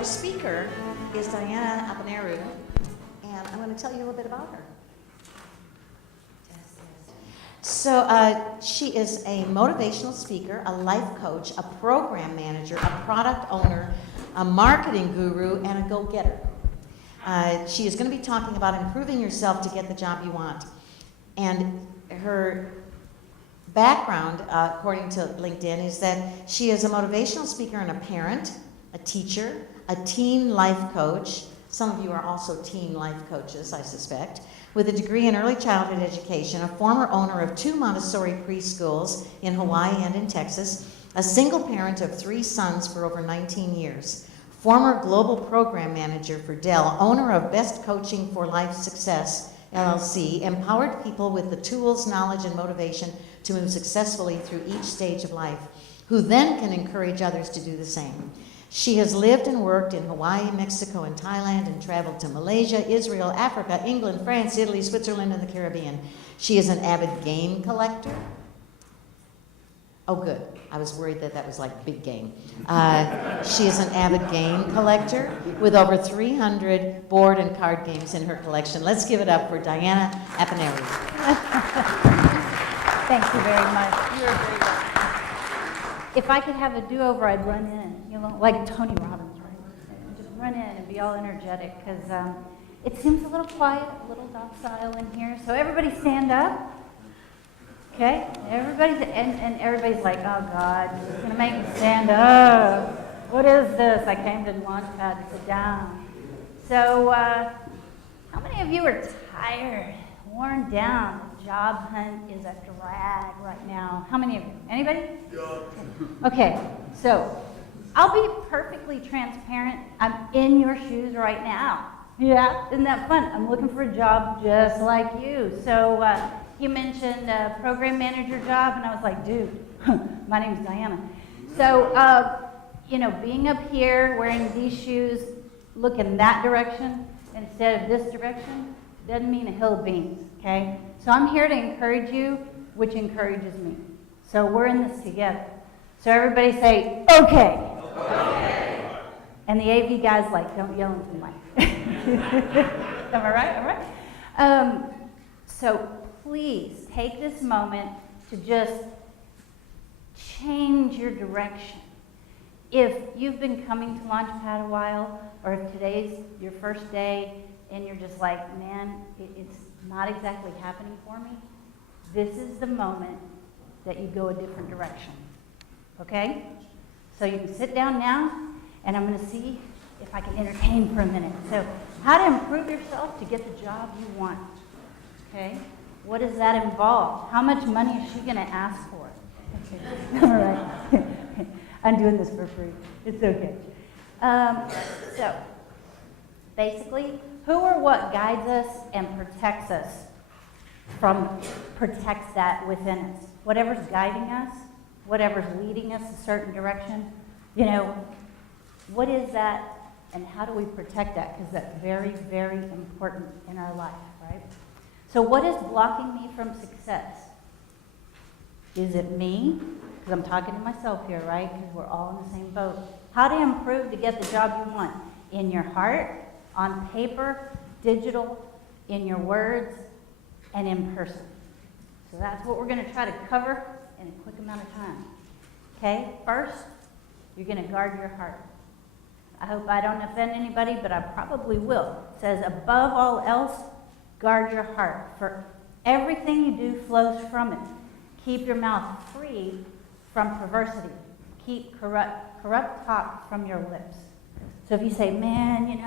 our speaker is Dianna Apineru, and I'm going to tell you a little bit about her. So she is a motivational speaker, a life coach, a program manager, a product owner, a marketing guru, and a go-getter. She is going to be talking about improving yourself to get the job you want. And her background, according to LinkedIn, is that she is a motivational speaker and a parent, a teacher, a teen life coach. Some of you are also teen life coaches, I suspect. With a degree in early childhood education, a former owner of 2 Montessori preschools in Hawaii and in Texas, a single parent of 3 sons for over 19 years, former global program manager for Dell, owner of Best Coaching for Life Success, LLC, empowered people with the tools, knowledge, and motivation to move successfully through each stage of life, who then can encourage others to do the same. She has lived and worked in Hawaii, Mexico, and Thailand, and traveled to Malaysia, Israel, Africa, England, France, Italy, Switzerland, and the Caribbean. She is an avid game collector. Oh, good. I was worried that was like big game. She is an avid game collector with over 300 board and card games in her collection. Let's give it up for Dianna Apineru. Thank you very much. You're very welcome. If I could have a do-over, I'd run in, like Tony Robbins, right? Just run in and be all energetic, because it seems a little quiet, a little docile in here. So everybody stand up. Okay? And everybody's like, oh God, he's going to make me stand up. What is this? I came to the Launchpad to sit down. So how many of you are tired, worn down? The job hunt is a drag right now. How many of you? Anybody? Yeah. Okay, so I'll be perfectly transparent. I'm in your shoes right now. Yeah, isn't that fun? I'm looking for a job just like you. So you mentioned a program manager job, and I was like, dude, my name's Dianna. So, being up here, wearing these shoes, looking that direction instead of this direction, doesn't mean a hill of beans, okay? So I'm here to encourage you, which encourages me. So we're in this together. So everybody say, okay. Okay. And the AV guy's like, don't yell into the mic. Am I right? All right? So please take this moment to just change your direction. If you've been coming to Launchpad a while, or if today's your first day and you're just like, man, it's not exactly happening for me, this is the moment that you go a different direction. Okay? So you can sit down now, and I'm going to see if I can entertain for a minute. So how to improve yourself to get the job you want. Okay? What does that involve? How much money is she going to ask for? Okay. All right. I'm doing this for free. It's okay. So, basically, who or what guides us and protects that within us? Whatever's guiding us, whatever's leading us a certain direction, what is that and how do we protect that? Because that's very, very important in our life, right? So what is blocking me from success? Is it me? Because I'm talking to myself here, right? Because we're all in the same boat. How to improve to get the job you want? In your heart, on paper, digital, in your words, and in person. So that's what we're going to try to cover in a quick amount of time. Okay? First, you're going to guard your heart. I hope I don't offend anybody, but I probably will. It says, above all else, guard your heart, for everything you do flows from it. Keep your mouth free from perversity. Keep corrupt talk from your lips. So if you say, man,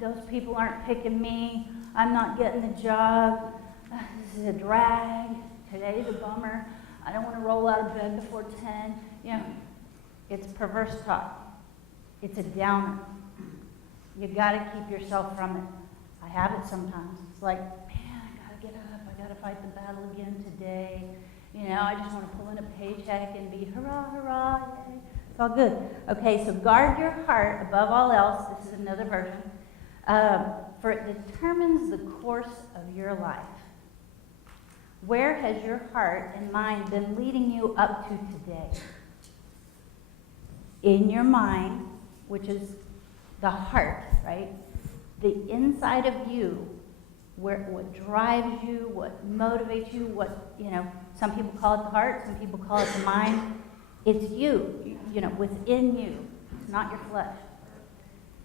those people aren't picking me, I'm not getting the job, this is a drag, today's a bummer, I don't want to roll out of bed before 10, it's perverse talk. It's a downer. You got to keep yourself from it. I have it sometimes. It's like, man, I got to get up. I got to fight the battle again today. I just want to pull in a paycheck and be hurrah, hurrah, yay. It's all good. Okay, so guard your heart above all else. This is another version. For it determines the course of your life. Where has your heart and mind been leading you up to today? In your mind, which is the heart, right? The inside of you, what drives you, what motivates you, what, some people call it the heart, some people call it the mind. It's you, within you. It's not your flesh.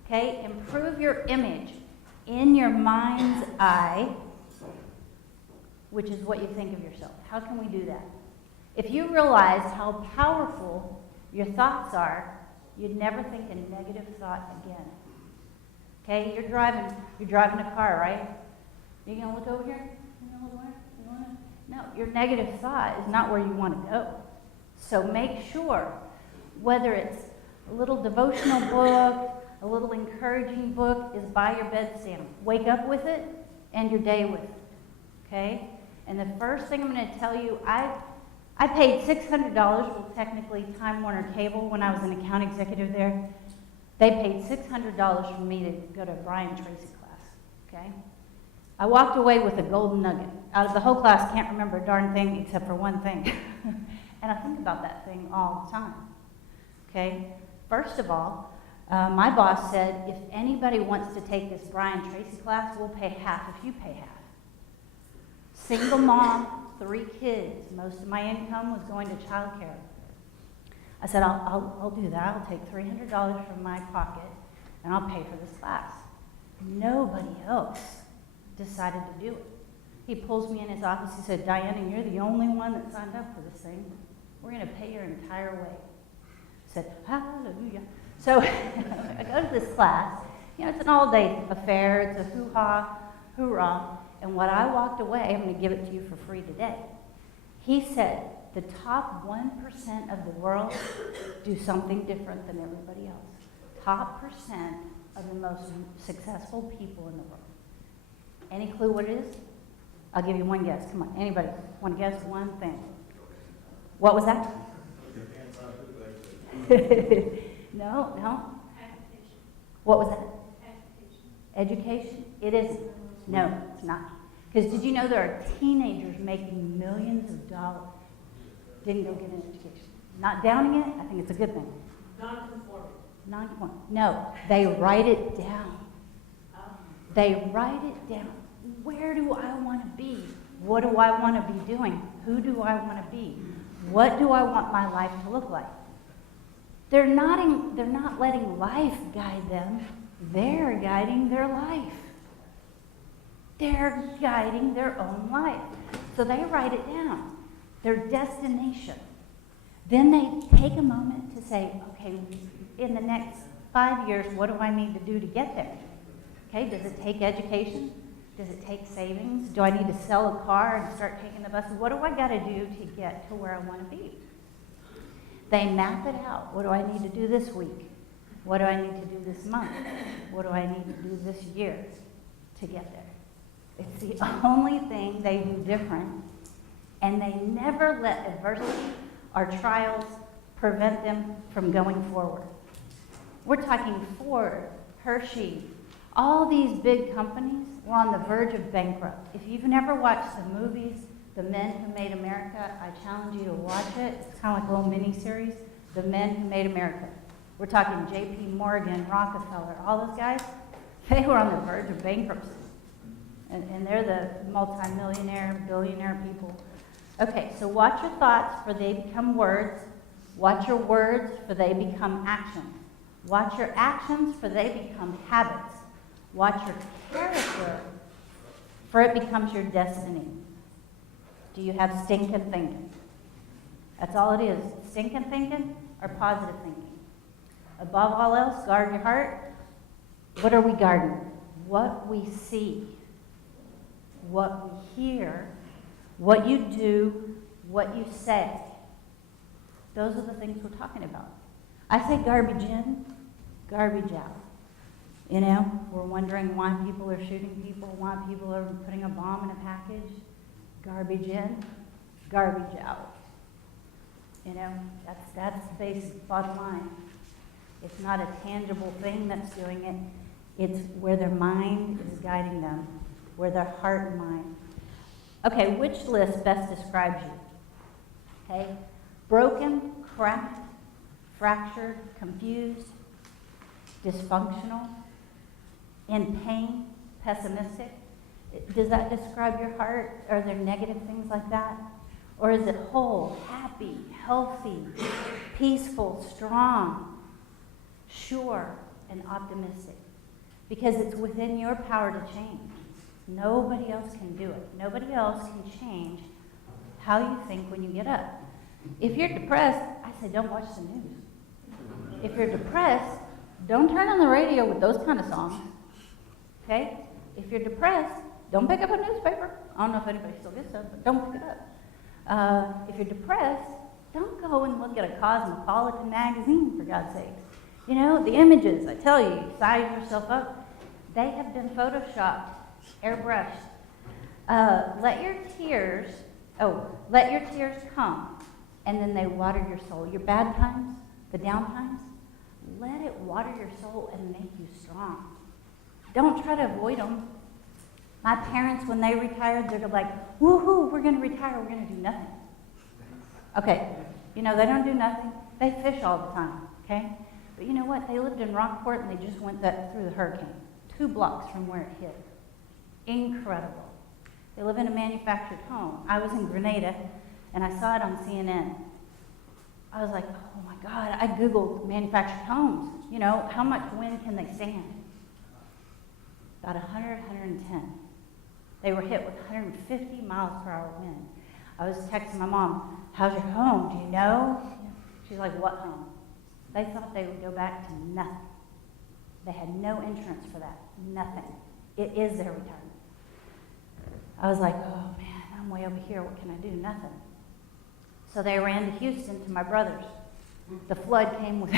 Okay? Improve your image in your mind's eye, which is what you think of yourself. How can we do that? If you realize how powerful your thoughts are, you'd never think a negative thought again. Okay? You're driving a car, right? You gonna look over here? You gonna look over here? No, your negative thought is not where you want to go. So make sure, whether it's a little devotional book, a little encouraging book, is by your bedstand. Wake up with it, end your day with it. Okay? And the first thing I'm going to tell you, I paid $600, well, technically Time Warner Cable, when I was an account executive there. They paid $600 for me to go to a Brian Tracy class. Okay? I walked away with a golden nugget. Out of the whole class, can't remember a darn thing except for one thing. And I think about that thing all the time. Okay? First of all, my boss said, if anybody wants to take this Brian Tracy class, we'll pay half if you pay half. Single mom, 3 kids. Most of my income was going to child care. I said, I'll do that. I'll take $300 from my pocket, and I'll pay for this class. Nobody else decided to do it. He pulls me in his office. He said, Dianna, you're the only one that signed up for this thing. We're going to pay your entire way. I said, hallelujah. So I go to this class. It's an all-day affair. It's a hoo-ha, hoorah. And what I walked away, I'm going to give it to you for free today. He said, the top 1% of the world do something different than everybody else. Top percent of the most successful people in the world. Any clue what it is? I'll give you one guess. Come on, anybody want to guess one thing? What was that? No. What was that? Education. It isn't. No, it's not. Because did you know there are teenagers making millions of dollars? Didn't go get an education. Not downing it. I think it's a good thing. Non-conforming. No, they write it down. They write it down. Where do I want to be? What do I want to be doing? Who do I want to be? What do I want my life to look like? They're not letting life guide them. They're guiding their life. They're guiding their own life. So they write it down, their destination. Then they take a moment to say, okay, in the next 5 years, what do I need to do to get there? Okay, does it take education? Does it take savings? Do I need to sell a car and start taking the bus? What do I got to do to get to where I want to be? They map it out. What do I need to do this week? What do I need to do this month? What do I need to do this year to get there? It's the only thing they do different, and they never let adversity or trials prevent them from going forward. We're talking Ford, Hershey, all these big companies were on the verge of bankrupt. If you've never watched the movies, The Men Who Made America, I challenge you to watch it. It's kind of like a little mini-series, The Men Who Made America. We're talking J.P. Morgan, Rockefeller, all those guys. They were on the verge of bankruptcy. And they're the multi-millionaire, billionaire people. Okay, so watch your thoughts, for they become words. Watch your words, for they become actions. Watch your actions, for they become habits. Watch your character, for it becomes your destiny. Do you have stinking thinking? That's all it is. Stinking thinking or positive thinking. Above all else, guard your heart. What are we guarding? What we see, what we hear, what you do, what you say. Those are the things we're talking about. I say garbage in, garbage out. We're wondering why people are shooting people, why people are putting a bomb in a package. Garbage in, garbage out. That's the basic bottom line. It's not a tangible thing that's doing it. It's where their mind is guiding them, where their heart and mind. Okay, which list best describes you? Okay, broken, cracked, fractured, confused. dysfunctional, in pain, pessimistic? Does that describe your heart? Are there negative things like that? Or is it whole, happy, healthy, peaceful, strong, sure, and optimistic? Because it's within your power to change. Nobody else can do it. Nobody else can change how you think when you get up. If you're depressed, I say don't watch the news. If you're depressed, don't turn on the radio with those kind of songs. Okay? If you're depressed, don't pick up a newspaper. I don't know if anybody still gets those, but don't pick it up. If you're depressed, don't go and look at a Cosmopolitan magazine, for God's sake. You know, the images, I tell you, size yourself up, they have been photoshopped, airbrushed. Let your tears come, and then they water your soul. Your bad times, the down times, let it water your soul and make you strong. Don't try to avoid them. My parents, when they retired, they're like, woohoo, we're going to retire, we're going to do nothing. Okay, you know, they don't do nothing. They fish all the time, okay? But you know what? They lived in Rockport, and they just went through the hurricane, 2 blocks from where it hit. Incredible. They live in a manufactured home. I was in Grenada, and I saw it on CNN. I was like, oh my God. I Googled manufactured homes. You know, how much wind can they stand? About 100, 110. They were hit with 150 miles per hour wind. I was texting my mom, how's your home? Do you know? She's like, what home? They thought they would go back to nothing. They had no insurance for that. Nothing. It is their retirement. I was like, oh man, I'm way over here. What can I do? Nothing. So they ran to Houston to my brother's. The flood came with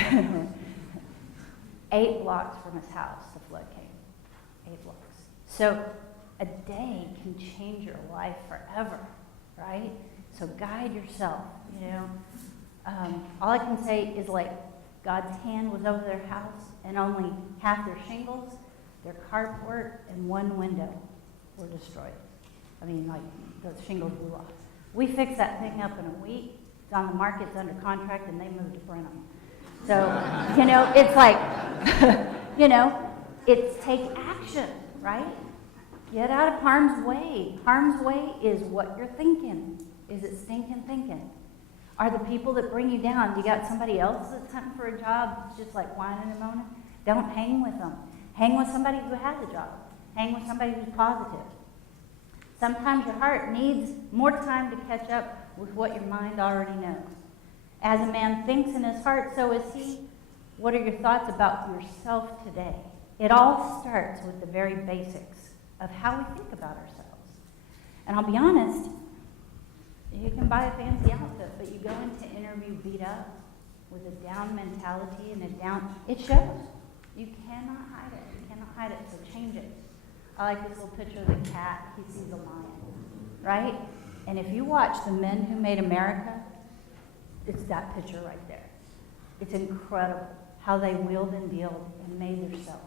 8 blocks from his house. The flood came. 8 blocks. So a day can change your life forever, right? So guide yourself, you know. All I can say is like God's hand was over their house and only half their shingles, their carport, and 1 window were destroyed. I mean, like, the shingles blew off. We fixed that thing up in a week. It's on the market, it's under contract, and they moved to Brenham. So, you know, it's like, you know, it's take action, right? Get out of harm's way. Harm's way is what you're thinking. Is it stinking thinking? Are the people that bring you down, you got somebody else that's hunting for a job, just like whining and moaning? Don't hang with them. Hang with somebody who has a job. Hang with somebody who's positive. Sometimes your heart needs more time to catch up with what your mind already knows. As a man thinks in his heart, so is he. What are your thoughts about yourself today? It all starts with the very basics of how we think about ourselves. And I'll be honest, you can buy a fancy outfit, but you go into interview beat up with a down mentality and a down, it shows. You cannot hide it. You cannot hide it, so change it. I like this little picture of the cat. He sees a lion, right? And if you watch The Men Who Made America, it's that picture right there. It's incredible how they wheeled and dealed and made their self.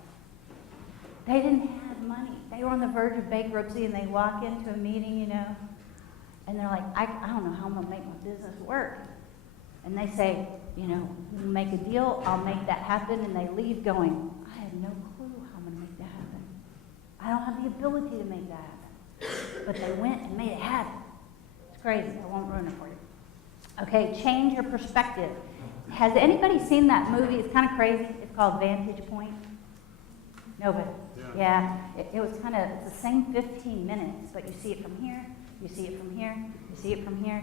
They didn't have money. They were on the verge of bankruptcy, and they walk into a meeting, you know, and they're like, I don't know how I'm going to make my business work. And they say, you know, we'll make a deal, I'll make that happen, and they leave going, I have no clue how I'm going to make that happen. I don't have the ability to make that happen. But they went and made it happen. It's crazy. I won't ruin it for you. Okay, change your perspective. Has anybody seen that movie? It's kind of crazy. It's called Vantage Point. Nobody? Yeah. It was kind of, it's the same 15 minutes, but you see it from here, you see it from here, you see it from here,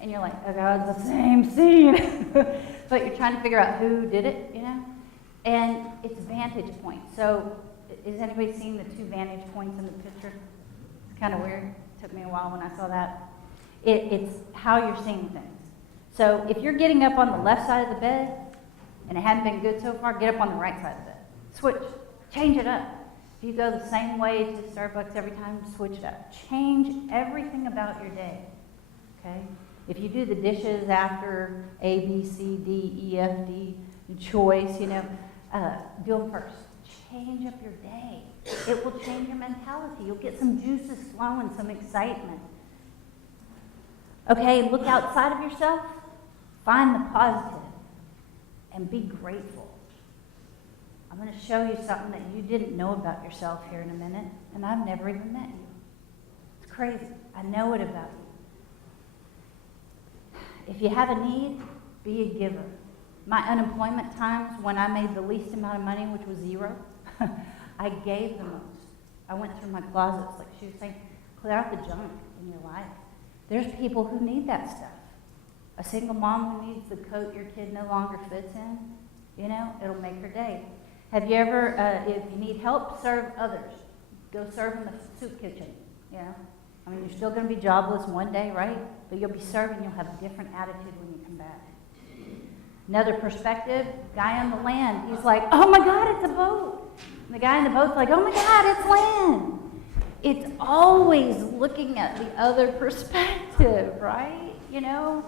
and you're like, oh God, it's the same scene. But you're trying to figure out who did it, you know? And it's Vantage Point. So, has anybody seen the 2 vantage points in the picture? It's kind of weird. It took me a while when I saw that. It's how you're seeing things. So if you're getting up on the left side of the bed, and it hadn't been good so far, get up on the right side of the bed. Switch. Change it up. If you go the same way to Starbucks every time, switch it up. Change everything about your day. Okay? If you do the dishes after A, B, C, D, E, F, D choice, you know, do them first. Change up your day. It will change your mentality. You'll get some juices flowing, some excitement. Okay, look outside of yourself. Find the positive and be grateful. I'm going to show you something that you didn't know about yourself here in a minute, and I've never even met you. It's crazy. I know it about you. If you have a need, be a giver. My unemployment times, when I made the least amount of money, which was 0, I gave the most. I went through my closets, like she was saying, clear out the junk in your life. There's people who need that stuff. A single mom who needs the coat your kid no longer fits in, you know, it'll make her day. Have you ever, if you need help, serve others. Go serve in the soup kitchen, you know. I mean, you're still going to be jobless one day, right? But you'll be serving, you'll have a different attitude when you come back. Another perspective, guy on the land, he's like, oh my God, it's a boat. And the guy in the boat's like, oh my God, it's land. It's always looking at the other perspective, right? You know?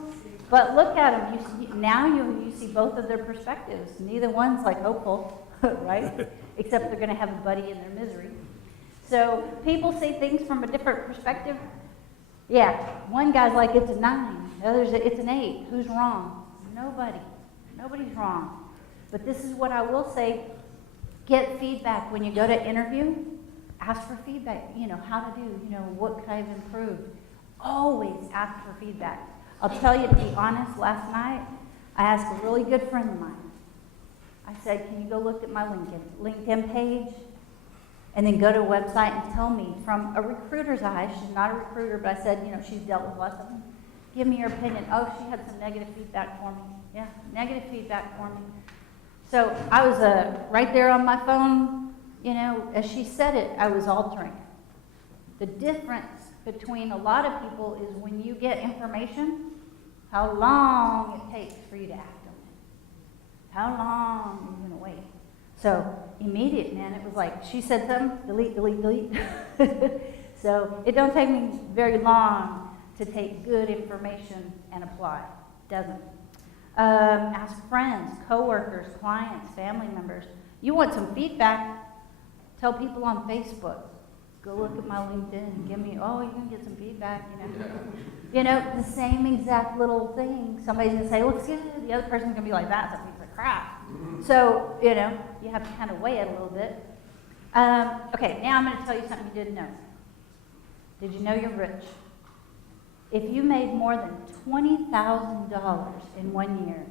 But look at them. Now you see both of their perspectives. Neither one's like hopeful, right? Except they're going to have a buddy in their misery. So people see things from a different perspective. Yeah, one guy's like, it's a 9. The other's, it's an 8. Who's wrong? Nobody. Nobody's wrong. But this is what I will say. Get feedback when you go to interview. Ask for feedback. You know, how to do, you know, what could I have improved? Always ask for feedback. I'll tell you, to be honest, last night, I asked a really good friend of mine. I said, can you go look at my LinkedIn page? And then go to a website and tell me from a recruiter's eye, she's not a recruiter, but I said, you know, she's dealt with lots of them. Give me your opinion. Oh, she had some negative feedback for me. Yeah, negative feedback for me. So I was right there on my phone, you know, as she said it, I was altering. The difference between a lot of people is when you get information, how long it takes for you to act on it. How long are you going to wait? So immediate, man, it was like, she said something, delete, delete, delete. So it don't take me very long to take good information and apply. Doesn't. Ask friends, coworkers, clients, family members. You want some feedback, tell people on Facebook. Go look at my LinkedIn and give me, oh, you can get some feedback, you know. You know, the same exact little thing. Somebody's going to say, looks good. The other person's going to be like, that's a piece of crap. So, you know, you have to kind of weigh it a little bit. Okay, now I'm going to tell you something you didn't know. Did you know you're rich? If you made more than $20,000 in 1 year,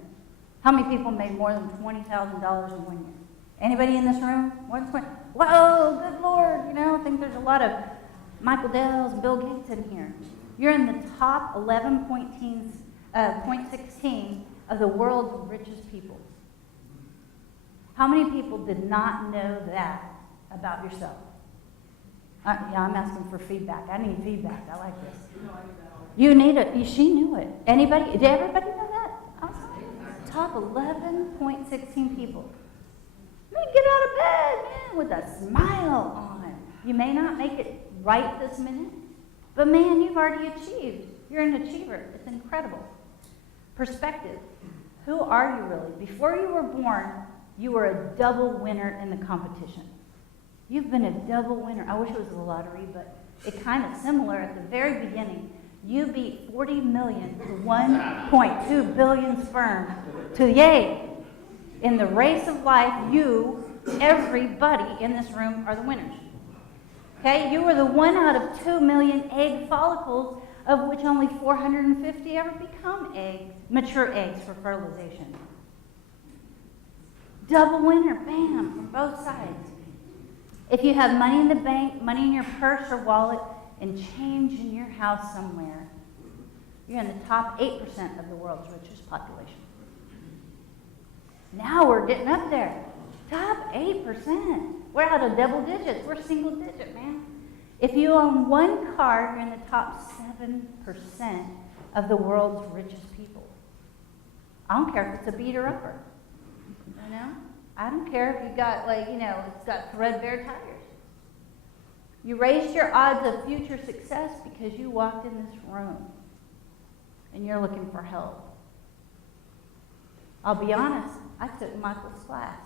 how many people made more than $20,000 in 1 year? Anybody in this room? Whoa, good Lord, you know, I think there's a lot of Michael Dells and Bill Gates in here. You're in the top 11.16 of the world's richest people. How many people did not know that about yourself? Yeah, I'm asking for feedback. I need feedback. I like this. You need it. She knew it. Anybody? Did everybody know that? Top 11.16 people. I mean, get out of bed, man, with a smile on. You may not make it right this minute, but man, you've already achieved. You're an achiever. It's incredible. Perspective. Who are you really? Before you were born, you were a double winner in the competition. You've been a double winner. I wish it was the lottery, but it's kind of similar. At the very beginning, you beat 40 million to 1.2 billion sperm to yay. In the race of life, everybody in this room are the winners. Okay, you were the 1 out of 2 million egg follicles, of which only 450 ever become eggs, mature eggs for fertilization. Double winner, bam, from both sides. If you have money in the bank, money in your purse or wallet, and change in your house somewhere, you're in the top 8% of the world's richest population. Now we're getting up there. Top 8%. We're out of double digits. We're single digit, man. If you own one car, you're in the top 7% of the world's richest people. I don't care if it's a beat or upper. You know? I don't care if you got, like, you know, it's got threadbare tires. You raised your odds of future success because you walked in this room and you're looking for help. I'll be honest, I took Michael's class.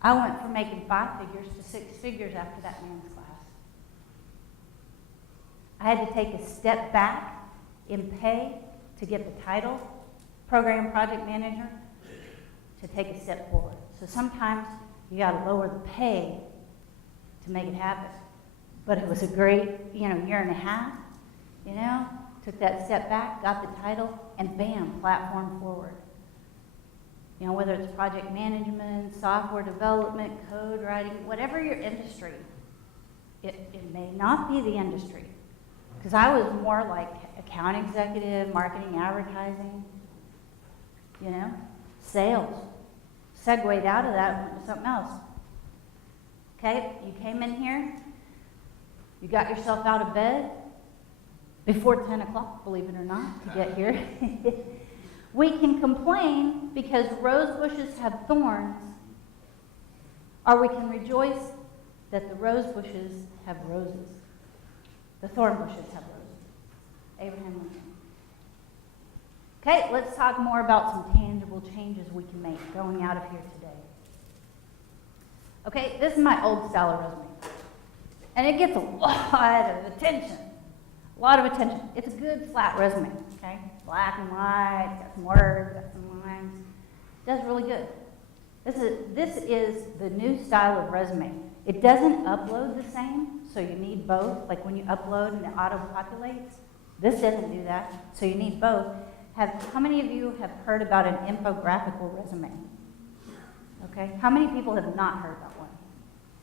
I went from making 5 figures to 6 figures after that man's class. I had to take a step back in pay to get the title, program project manager, to take a step forward. So sometimes You got to lower the pay to make it happen. But it was a great, year and a half, took that step back, got the title, and bam, platform forward. Whether it's project management, software development, code writing, whatever your industry, it may not be the industry. Because I was more like account executive, marketing, advertising, sales. Segued out of that, went to something else. Okay, you came in here, you got yourself out of bed before 10 o'clock, believe it or not, to get here. We can complain because rose bushes have thorns, or we can rejoice that the rose bushes have roses. The thorn bushes have roses. Abraham Lincoln. Okay, let's talk more about some tangible changes we can make going out of here today. Okay, this is my old style of resume. And it gets a lot of attention. A lot of attention. It's a good flat resume, okay? Black and white, got some words, got some lines. Does really good. This is the new style of resume. It doesn't upload the same, so you need both. Like when you upload and it auto-populates, this doesn't do that, so you need both. How many of you have heard about an infographical resume? Okay, how many people have not heard about one?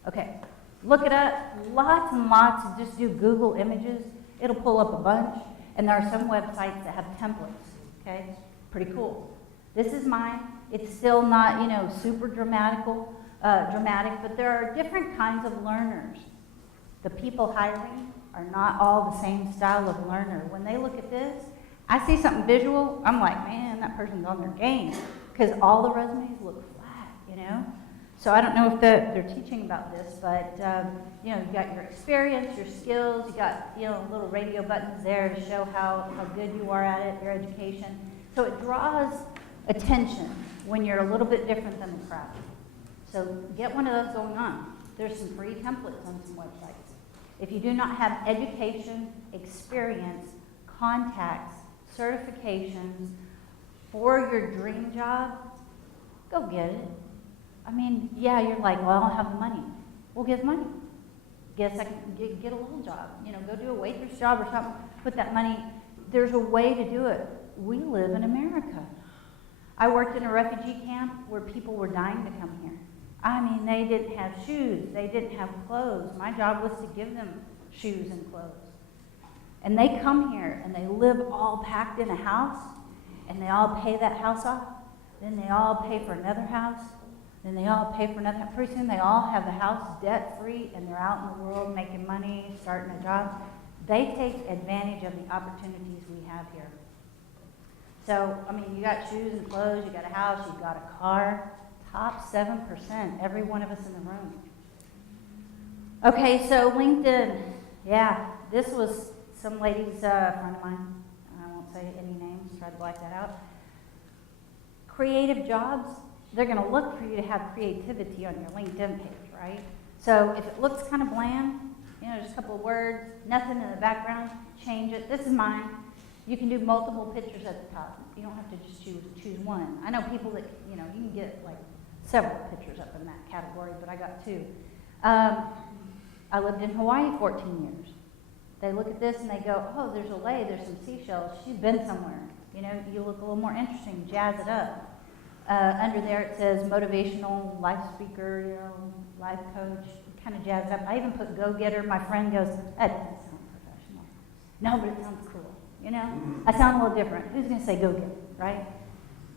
Okay, look it up, lots and lots, just do Google images, it'll pull up a bunch, and there are some websites that have templates, okay? Pretty cool. This is mine. It's still not, super dramatic, but there are different kinds of learners. The people hiring are not all the same style of learner. When they look at this, I see something visual, I'm like, man, that person's on their game, because all the resumes look flat, So I don't know if they're teaching about this, but you've got your experience, your skills, you got little radio buttons there to show how good you are at it, your education. So it draws attention when you're a little bit different than the crowd. So get one of those going on. There's some free templates on some websites. If you do not have education, experience, contacts, certifications for your dream job, go get it. You're like, well, I don't have the money. Well, get money. Guess I can get a little job. Go do a waitress job or something. Put that money. There's a way to do it. We live in America. I worked in a refugee camp where people were dying to come here. They didn't have shoes. They didn't have clothes. My job was to give them shoes and clothes. And they come here and they live all packed in a house, and they all pay that house off. Then they all pay for another house. Then they all pay for another house. Pretty soon they all have the house debt-free, and they're out in the world making money, starting a job. They take advantage of the opportunities we have here. So, you got shoes and clothes, you got a house, you got a car. Top 7%, every one of us in the room. Okay, so LinkedIn. Yeah, this was some lady's friend of mine. I won't say any names, try to black that out. Creative jobs, they're going to look for you to have creativity on your LinkedIn page, right? So if it looks kind of bland, just a couple of words, nothing in the background, change it. This is mine. You can do multiple pictures at the top. You don't have to just choose one. I know people that, you can get like several pictures up in that category, but I got 2. I lived in Hawaii 14 years. They look at this and they go, oh, there's a lei, there's some seashells. She's been somewhere. You look a little more interesting, jazz it up. Under there it says motivational life speaker, life coach, kind of jazz up. I even put go-getter. My friend goes, that doesn't sound professional. No, but it sounds cool. I sound a little different. Who's going to say go-getter, right?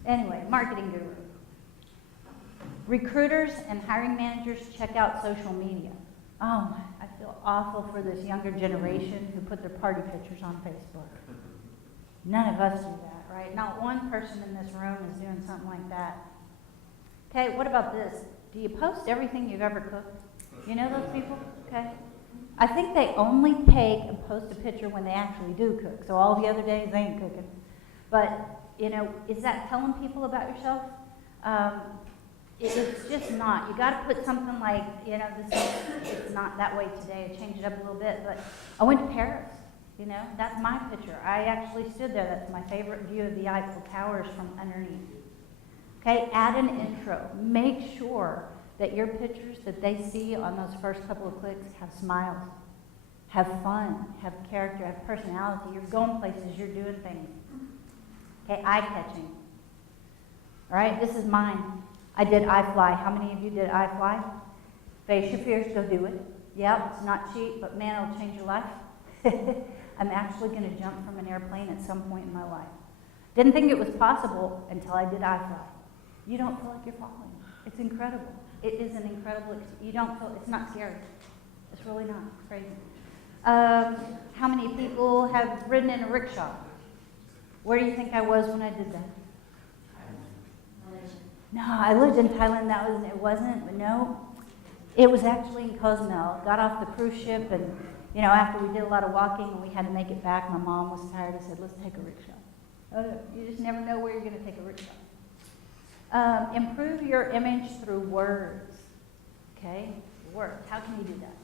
Anyway, marketing guru. Recruiters and hiring managers check out social media. Oh, I feel awful for this younger generation who put their party pictures on Facebook. None of us do that, right? Not one person in this room is doing something like that. Okay, what about this? Do you post everything you've ever cooked? You know those people? Okay. I think they only take and post a picture when they actually do cook. So all the other days, they ain't cooking. But, is that telling people about yourself? It's just not. You got to put something like, it's not that way today. I changed it up a little bit, but I went to Paris. That's my picture. I actually stood there. That's my favorite view of the Eiffel Towers from underneath. Okay, add an intro. Make sure that your pictures that they see on those first couple of clicks have smiles, have fun, have character, have personality. You're going places, you're doing things. Okay, eye-catching. All right, this is mine. I did iFly. How many of you did iFly? Face your fears, go do it. Yep, it's not cheap, but man, it'll change your life. I'm actually going to jump from an airplane at some point in my life. Didn't think it was possible until I did iFly. You don't feel like you're falling. It's incredible. It is an incredible experience. You don't feel, it's not scary. It's really not. It's crazy. How many people have ridden in a rickshaw? Where do you think I was when I did that? No, I lived in Thailand. It wasn't, but no. It was actually in Cozumel. Got off the cruise ship, and you know, after we did a lot of walking and we had to make it back, my mom was tired. I said, let's take a rickshaw. Oh, you just never know where you're going to take a rickshaw. Improve your image through words. Okay? Words. How can you do that?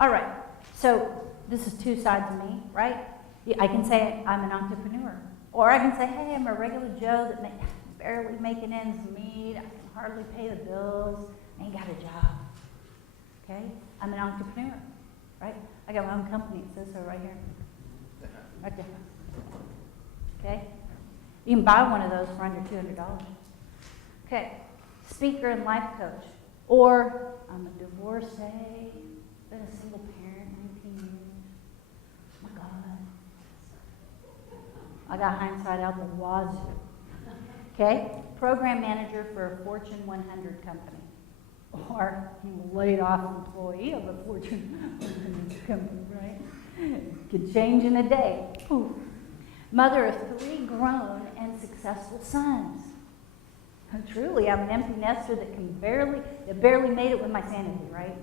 All right. So this is two sides of me, right? I can say I'm an entrepreneur. Or I can say, hey, I'm a regular Joe that barely making ends meet. I can hardly pay the bills. I ain't got a job. Okay? I'm an entrepreneur, right? I got my own company. It says so right here. Right there. Okay? You can buy one of those for under $200. Okay. Speaker and life coach. Or I'm a divorcee, been a single parent 19 years. Oh my God. I got hindsight out the wazoo. Okay? Program manager for a Fortune 100 company. Or laid off employee of a Fortune 100 company, right? Could change in a day. Poof. Mother of 3 grown and successful sons. Truly, I'm an empty nester that barely made it with my sanity, right?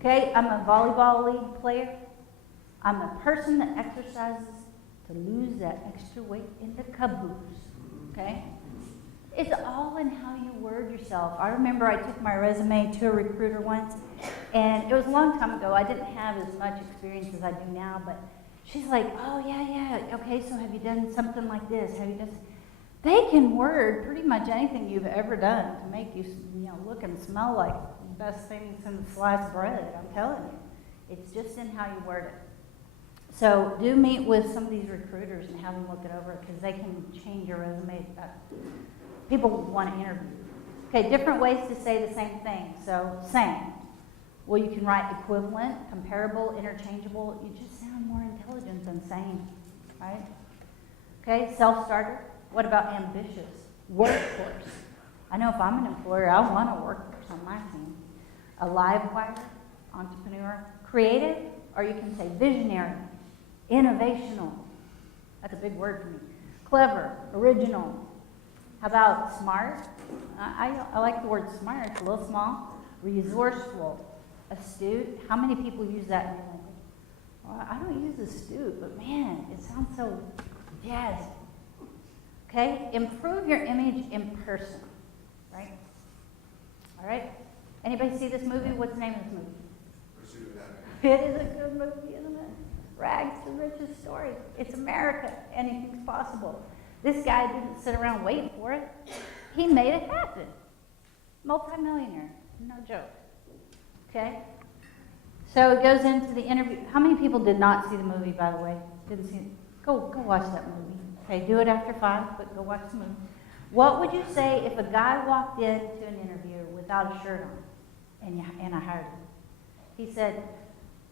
Okay, I'm a volleyball league player. I'm a person that exercises to lose that extra weight in the caboose. Okay? It's all in how you word yourself. I remember I took my resume to a recruiter once, and it was a long time ago. I didn't have as much experience as I do now, but she's like, oh, yeah, okay, so have you done something like this? Have you done... They can word pretty much anything you've ever done to make you look and smell like the best thing since sliced bread, I'm telling you. It's just in how you word it. So do meet with some of these recruiters and have them look it over, because they can change your resume. People want to interview. Okay, different ways to say the same thing. So, same. Well, you can write equivalent, comparable, interchangeable. You just sound more intelligent than same, right? Okay, self-starter. What about ambitious? Workforce. I know if I'm an employer, I want a workforce on my team. A live wire, entrepreneur. Creative, or you can say visionary, innovational. That's a big word for me. Clever, original. How about smart? I like the word smart. It's a little small. Resourceful, astute. How many people use that in your language? Well, I don't use astute, but man, it sounds so jazzy. Okay? Improve your image in person. Right? All right? Anybody see this movie? What's the name of this movie? Pursuit of Happiness. It is a good movie, isn't it? Rags to riches story. It's America. Anything's possible. This guy didn't sit around waiting for it. He made it happen. Multi-millionaire. No joke. Okay? So it goes into the interview. How many people did not see the movie, by the way? Didn't see it? Go watch that movie. Okay, do it after 5, but go watch the movie. What would you say if a guy walked into an interview without a shirt on and I hired him? He said,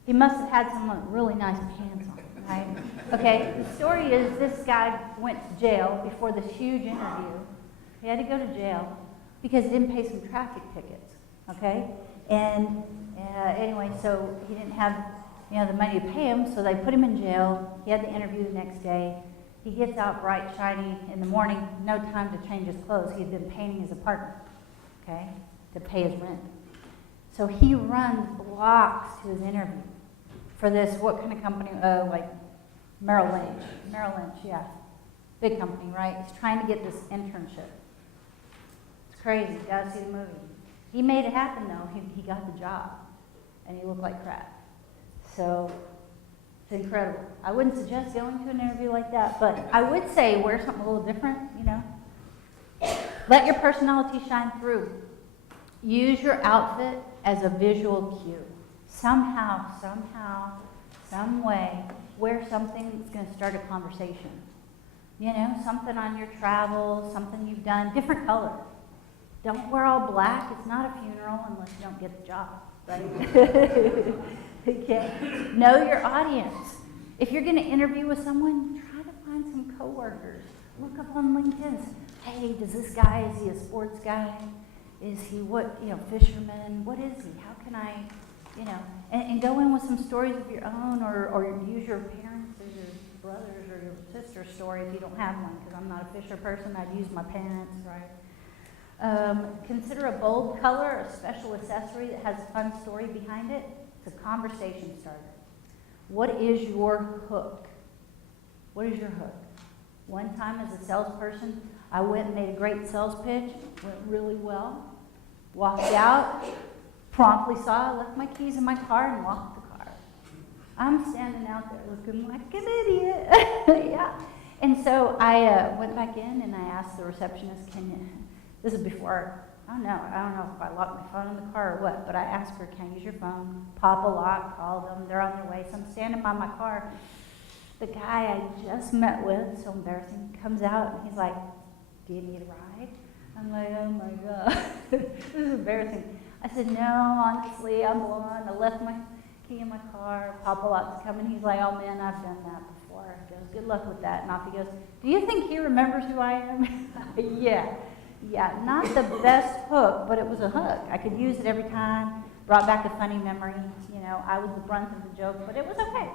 he must have had some really nice pants on, right? Okay, the story is this guy went to jail before this huge interview. He had to go to jail because he didn't pay some traffic tickets, okay? And anyway, so he didn't have the money to pay him, so they put him in jail. He had the interview the next day. He gets out bright, shiny in the morning, no time to change his clothes. He had been painting his apartment, okay, to pay his rent. So he runs blocks to his interview for this, what kind of company? Like Merrill Lynch. Merrill Lynch, yeah. Big company, right? He's trying to get this internship. It's crazy. You gotta see the movie. He made it happen, though. He got the job, and he looked like crap. So it's incredible. I wouldn't suggest going to an interview like that, but I would say wear something a little different, Let your personality shine through. use your outfit as a visual cue. Somehow, some way, wear something that's going to start a conversation. You know, something on your travels, something you've done, different color. Don't wear all black. It's not a funeral unless you don't get the job, right? Okay. Know your audience. If you're going to interview with someone, try to find some coworkers. Look up on LinkedIn. Hey, does this guy, is he a sports guy? Is he fisherman? What is he? How can I, and go in with some stories of your own, or use your parents or your brothers or your sister's story if you don't have one, because I'm not a Fisher person. I'd use my parents, right? Consider a bold color, a special accessory that has a fun story behind it. It's a conversation starter. What is your hook? What is your hook? One time as a salesperson, I went and made a great sales pitch, went really well, walked out, promptly saw I left my keys in my car and walked the car. I'm standing out there looking like an idiot. Yeah. And so I went back in and I asked the receptionist, this is before, I don't know if I locked my phone in the car or what, but I asked her, can I use your phone? Pop a lock, call them, they're on their way. So I'm standing by my car. The guy I just met with, so embarrassing, comes out and he's like, do you need a ride? I'm like, oh my God, this is embarrassing. I said, no, honestly, I'm blonde. I left my key in my car. Papa Lot's coming. He's like, oh man, I've done that before. He goes, good luck with that. And off he goes. Do you think he remembers who I am? Yeah, not the best hook, but it was a hook. I could use it every time. Brought back a funny memory. I was the brunt of the joke, but it was okay.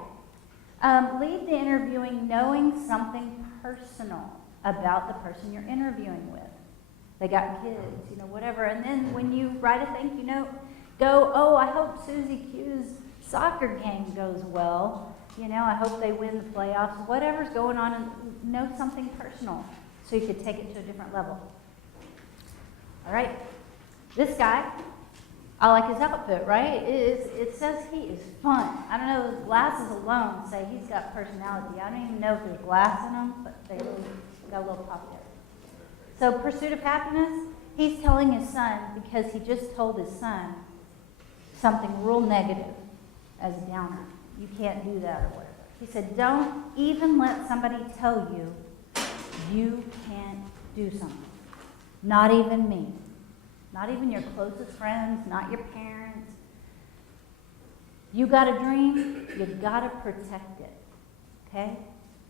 Leave the interviewing knowing something personal about the person you're interviewing with. They got kids, whatever. And then when you write a thank you note, go, oh, I hope Susie Q's soccer game goes well. I hope they win the playoffs. Whatever's going on, and know something personal so you could take it to a different level. All right. This guy, I like his outfit, right? It says he is fun. I don't know, his glasses alone say he's got personality. I don't even know if there's glass in them, but they really got a little pop there. So pursuit of happiness, he's telling his son, because he just told his son something real negative as a downer. You can't do that or whatever. He said, don't even let somebody tell you you can't do something. Not even me. Not even your closest friends, not your parents. You got a dream, you got to protect it. Okay?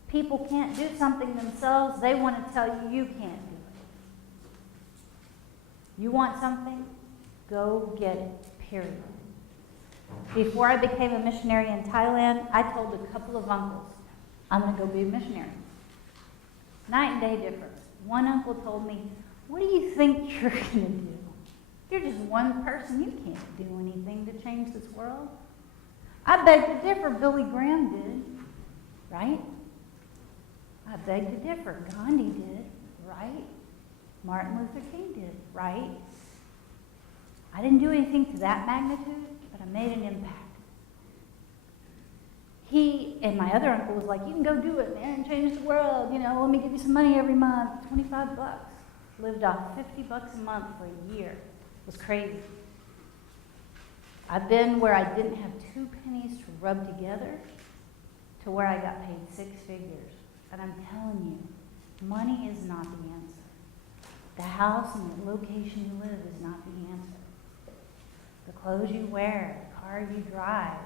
People can't do something themselves. They want to tell you you can't do it. You want something? Go get it, period. Before I became a missionary in Thailand, I told a couple of uncles, I'm going to go be a missionary. Night and day difference. One uncle told me, what do you think you're going to do? You're just one person. You can't do anything to change this world. I beg to differ. Billy Graham did, right? I beg to differ. Gandhi did, right? Martin Luther King did, right? I didn't do anything to that magnitude, but I made an impact. He and my other uncle was like, you can go do it, man, change the world. Let me give you some money every month, $25. Lived off $50 a month for a year. It was crazy. I've been where I didn't have 2 pennies to rub together to where I got paid 6 figures. And I'm telling you, money is not the answer. The house and the location you live is not the answer. The clothes you wear, the car you drive,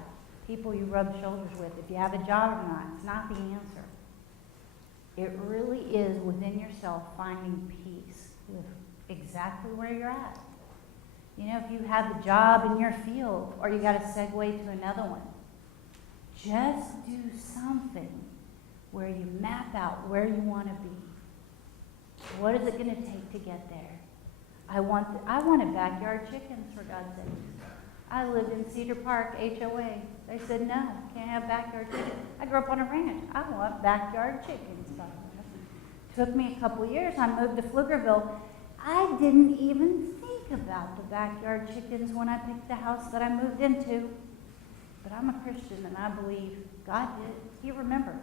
people you rub shoulders with, if you have a job or not, it's not the answer. It really is within yourself finding peace with exactly where you're at. If you have a job in your field or you got to segue to another one, just do something where you map out where you want to be. What is it going to take to get there? I wanted backyard chickens, for God's sake. I lived in Cedar Park, HOA. They said, no, can't have backyard chickens. I grew up on a ranch. I want backyard chickens. Took me a couple years. I moved to Pflugerville. I didn't even think about the backyard chickens when I picked the house that I moved into. But I'm a Christian and I believe God did. He remembered.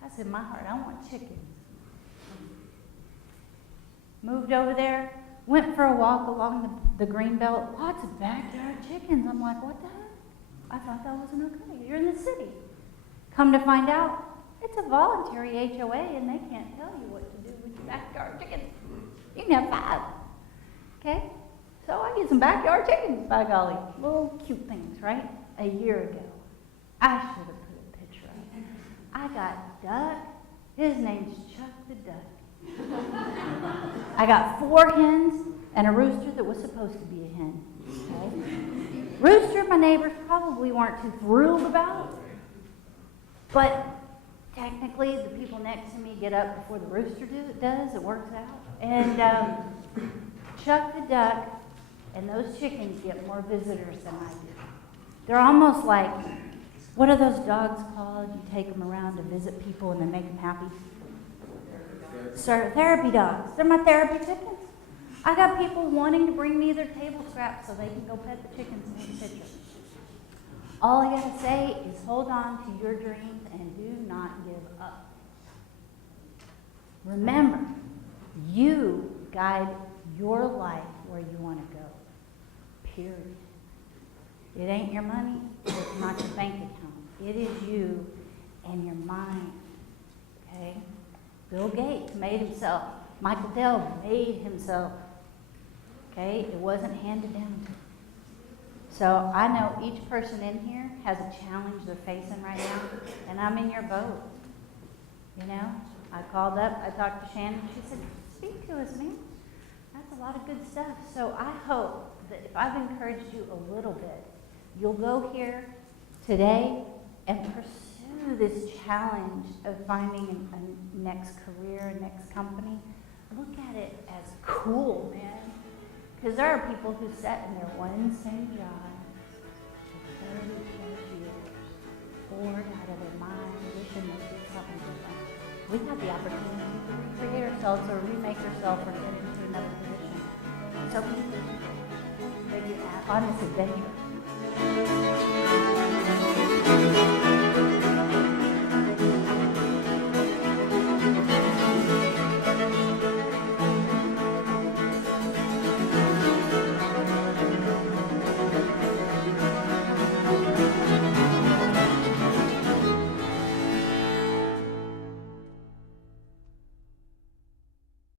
That's in my heart. I want chickens. Moved over there, Went for a walk along the green belt, lots of backyard chickens. I'm like, what the heck? I thought that wasn't okay. You're in the city. Come to find out, it's a voluntary HOA and they can't tell you what to do with your backyard chickens. You can have 5. Okay? So I get some backyard chickens, by golly. Little cute things, right? A year ago, I should have put a picture up. I got Duck. His name's Chuck the Duck. I got 4 hens and a rooster that was supposed to be a hen. Okay? Rooster, my neighbors probably weren't too thrilled about, but technically the people next to me get up before the rooster does. It works out. And Chuck the Duck and those chickens get more visitors than I do. They're almost like, what are those dogs called? You take them around to visit people and then make them happy. Therapy dogs. They're my therapy chickens. I got people wanting to bring me their table scraps so they can go pet the chickens and take a picture. All I gotta say is hold on to your dreams and do not give up. Remember, you guide your life where you want to go. Period. It ain't your money. It's not your bank account. It is you and your mind. Okay? Bill Gates made himself. Michael Dell made himself. Okay? It wasn't handed down. So I know each person in here has a challenge they're facing right now, and I'm in your boat. You know? I called up, I talked to Shannon, she said, speak to us, man. That's a lot of good stuff. So I hope that if I've encouraged you a little bit, you'll go here today and pursue this challenge of finding a next career, a next company. Look at it as cool, man. Because there are people who sat in their one same job for 30 plus years, bored out of their mind, wishing they did something different. We have the opportunity to recreate ourselves or remake ourselves or get into another position. So we figure out on this adventure.